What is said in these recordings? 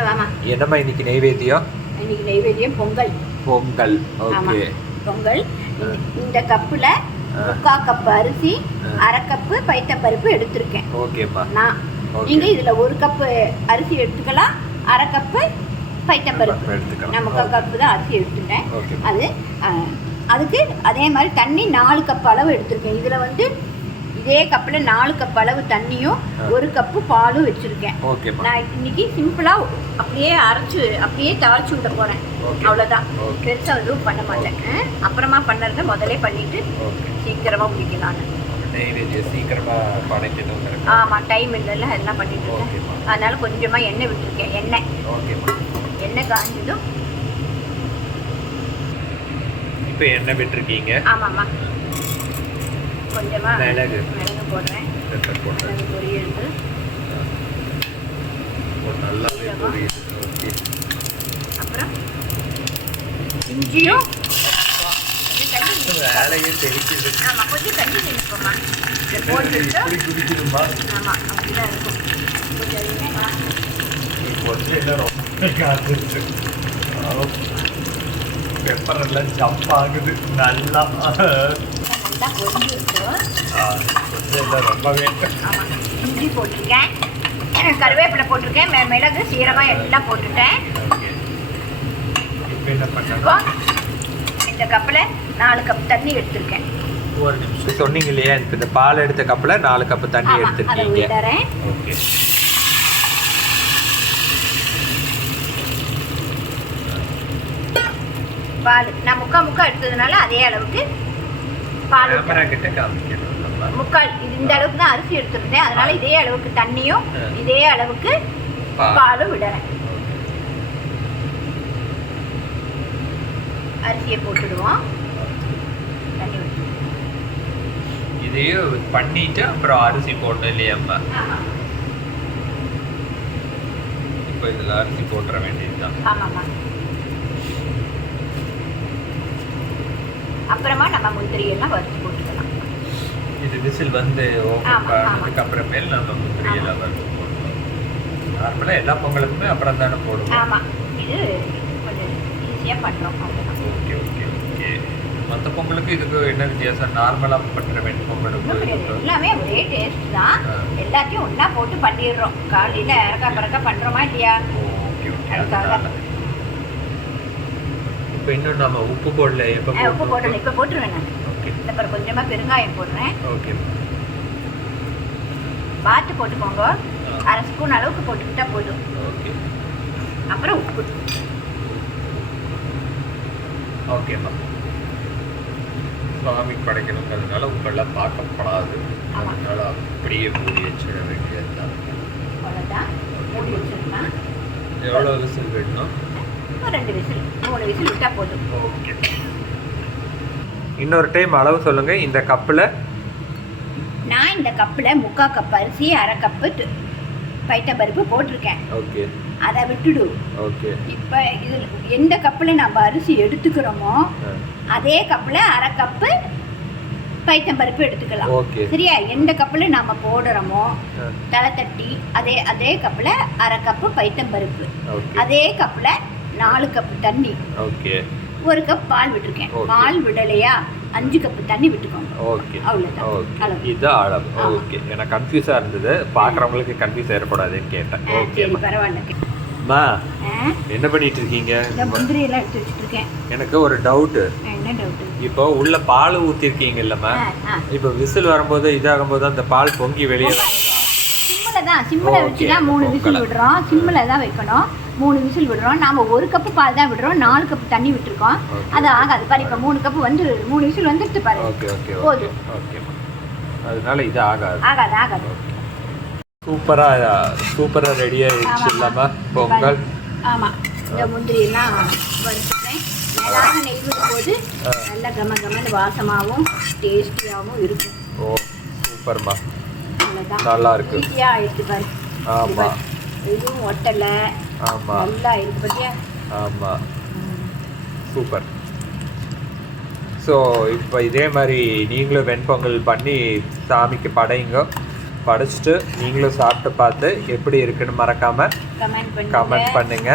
வாமா. என்னம்மா இன்னைக்கு நெய்வேத்தியம் இன்னைக்கு நெய்வேத்தியம் பொங்கல். பொங்கல். ஓகே. பொங்கல். இந்த- கப்புல முக்கா கப்பு அரிசி. அரை கப்பு பைத்தப்பருப்பு எடுத்திருக்கேன். ஓகேம்மா. நான். நீங்க இதுல ஒரு கப்பு அரிசி எடுத்துக்கலாம் அரை கப்பு பைத்தப்பருப்பு பருப்பு எடுத்துக்கலாம். நான் Okay. கப்பு தான் அரிசி எடுத்துட்டேன். அது அதுக்கு அதே மாதிரி தண்ணி நாலு கப் அளவு எடுத்திருக்கேன். இதுல வந்து இதே கப்பில் நாலு கப் அளவு தண்ணியும். ஒரு கப்பு பாலும் வச்சிருக்கேன். நான் இன்னைக்கு சிம்பிளா அப்படியே அரைச்சு அப்படியே தாளிச்சு விட போறேன். Okay. அவ்வளவுதான். Okay. பெருசா எதுவும் பண்ண மாட்டேன்? அப்புறமா பண்ணறத முதலே பண்ணிட்டு ஓகே. சீக்கிரமா முடிக்கலான்னு நெய்வேத்தியம் சீக்கிரமா படைக்கணும் correct. ஆமா டைம் இல்லைல்ல எல்லாம் பண்ணிட்டு இருக்கேன். அதனால கொஞ்சமா எண்ணெய் விட்டுருக்கேன். எண்ணெய். எண்ணெய் காஞ்சதும் இப்போ என்ன விட்டுருக்கீங்க. ஆமாம்மா. கொஞ்சமா மிளகு. மிளகு போடுறேன். மிளகு பொரியலுக்கு அப்புறம் இஞ்சியும். வேலையே தெரிக்குது ஆமா கொஞ்சம் தண்ணி நினைப்போம்மா போட்டுட்டு குடிக்கணுமா? ஆமா அப்படிதான் இருக்கும். பெப்பர் எல்லாம் ஜம்ப் ஆகுது. நல்லா. நல்லா ரொம்பவே இஞ்சி போட்டிருக்கேன். கருவேப்பிலை போட்டிருக்கேன். மிளகு சீரகம் எல்லாம் போட்டுட்டேன். இந்த கப்பில் நாலு கப் தண்ணி எடுத்திருக்கேன். ஒரு நிமிஷம். சொன்னீங்க இல்லையா இப்போ இந்த பால் எடுத்த கப்பில் நாலு கப்பு தண்ணி எடுத்துருக்கீங்க. ஓகே. பால் நான் முக்கா முக்கா எடுத்ததுனால அதே அளவுக்கு பால் கிட்ட காமிக்கணும். முக்கால் இது இந்த அளவுக்கு தான் அரிசி எடுத்துருந்தேன். அதனால இதே அளவுக்கு தண்ணியும். இதே அளவுக்கு பால். பாலும் விடுறேன். அரிசியை போட்டுடுவோம். தண்ணி. இதையும் பண்ணிட்டு அப்புறம் அரிசி போடணும் இல்லையாம்மா ஆமா. இப்போ இதில் அரிசி போட்டுற வேண்டியதுதான். அப்புறமா நம்ம முந்திரி எல்லாம் வறுத்து போட்டுக்கலாம். இது விசில் வந்து ஓப்பன். பண்ணதுக்கு அப்புறமேல் நம்ம முந்திரி எல்லாம் வறுத்து போடணும் நார்மலாக எல்லா பொங்கலுக்குமே அப்புறம் தானே போடுவோம். ஆமா. இது கொஞ்சம் ஈஸியாக பண்ணுறோம் ஓகே ஓகே ஓகே மற்ற பொங்கலுக்கு இதுக்கு என்ன வித்தியாசம்? நார்மலாக பண்ணுற வேண்டிய பொங்கலுக்கு? எல்லாமே ஒரே டேஸ்ட் தான். எல்லாத்தையும் ஒன்றா போட்டு பண்ணிடுறோம். காலையில் இறக்கா பறக்கா பண்ணுறோமா இல்லையா? ஓகே ஓகே அதுக்காக. இப்போ இன்னும் நம்ம உப்பு போடல எப்போ உப்பு போடணும் இப்போ போட்டுருவேன் நான். இந்த அப்புறம் கொஞ்சமாக பெருங்காயம் போடுறேன். ஓகே. பார்த்து போட்டுக்கோங்க. அரை ஸ்பூன் அளவுக்கு போட்டுக்கிட்டா போதும். ஓகே. அப்புறம் உப்பு. ஓகேம்மா சுவாமிக்கு படைக்கணுங்கிறதுனால உப்பெல்லாம் பார்க்கப்படாது. அதனால அப்படியே மூடி வச்சிட வேண்டியது தான் அவ்வளோதான் மூடி வச்சிருக்கலாம் எவ்வளோ விசில் விடணும் ஒரு ரெண்டு விசில். மூணு விசில் விட்டால் போதும். ஓகே. இன்னொரு டைம் அளவு சொல்லுங்க. இந்த கப்பில்? நான் இந்த கப்பில் முக்கால் கப் அரிசி அரை கப்பு து- பைத்தம்பருப்பு போட்டிருக்கேன். ஓகே. அதை விட்டுடு. ஓகே. இப்போ இதில் எந்த கப்பில் நம்ம அரிசி எடுத்துக்கிறோமோ அதே கப்பில் அரை கப்பு பைத்தம்பருப்பு எடுத்துக்கலாம். சரியா? எந்த கப்பில் நம்ம போடுறோமோ தலை தட்டி அதே அதே கப்பில் அரை கப்பு பைத்தம்பருப்பு அதே கப்பில் நாலு கப்பு தண்ணி. ஓகே. ஒரு கப் பால் விட்டுருக்கேன். பால் விடலையா? அஞ்சு கப்பு தண்ணி விட்டுக்கோங்க. ஓகே அவ்வளவுதான். ஓகே அளவு. இதுதான் அளவு. ஓகே எனக்கு கன்ஃபியூஸாக இருந்தது. பார்க்குறவங்களுக்கு கன்ஃபியூஸ் ஏற்படாதுன்னு கேட்டேன். ஓகேம்மா பரவாயில்ல. மா என்ன பண்ணிட்டு இருக்கீங்க? இந்த முந்திரி எல்லாம் எடுத்து வச்சுட்டு இருக்கேன் எனக்கு ஒரு என்ன டவுட் இப்போ உள்ள பால் ஊற்றிருக்கீங்க இல்லைம்மா இப்போ விசில் வரும்போது இதாகும்போது அந்த பால் பொங்கி வெளியே சிம்மில் தான் சிம்மில் வச்சு தான் மூணு விசில். விடுறோம். சிம்மில் தான் வைக்கணும். மூணு விசில் விடுறோம். நாம ஒரு கப்பு பால் தான் விடுறோம். நாலு கப்பு தண்ணி விட்டுருக்கோம். அது ஆகாது. பாரு இப்போ மூணு கப்பு வந்து மூணு விசில் வந்துடுது பாரு. போதும். அதனால இது ஆகாது. ஆகாது ஆகாது. சூப்பராக சூப்பராக ரெடி ஆயிடுச்சு. இல்லாம பொங்கல் ஆமாம் இந்த முந்திரி எல்லாம் வறுத்துட்டேன் மேலாக நெய் ஆ. நல்ல கம கமன்னு வாசமாகவும் டேஸ்டியாகவும் இருக்கும். ஓ சூப்பர்மா. அவ்வளோதான் நல்லா இருக்கு. ஈஸியாக ஆயிடுச்சு பாரு. ஆமா. எதுவும் ஒட்டலை. ஆமா. நல்லா இருக்கு பார்த்தியா ஆமா. சூப்பர். ஸோ இப்போ இதே மாதிரி நீங்களும் வெண்பொங்கல் பண்ணி சாமிக்கு படையுங்க. படிச்சுட்டு நீங்களும் சாப்பிட்டு பார்த்து எப்படி இருக்குன்னு மறக்காம கமெண்ட் கமெண்ட் பண்ணுங்க. பண்ணுங்க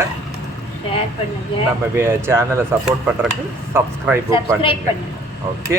ஷேர் பண்ணுங்க. நம்ம சேனலை சப்போர்ட் பண்றதுக்கு சப்ஸ்கிரைபும் சப்ஸ்கிரைப் பண்ணுங்க. பண்ணுங்க. ஓகே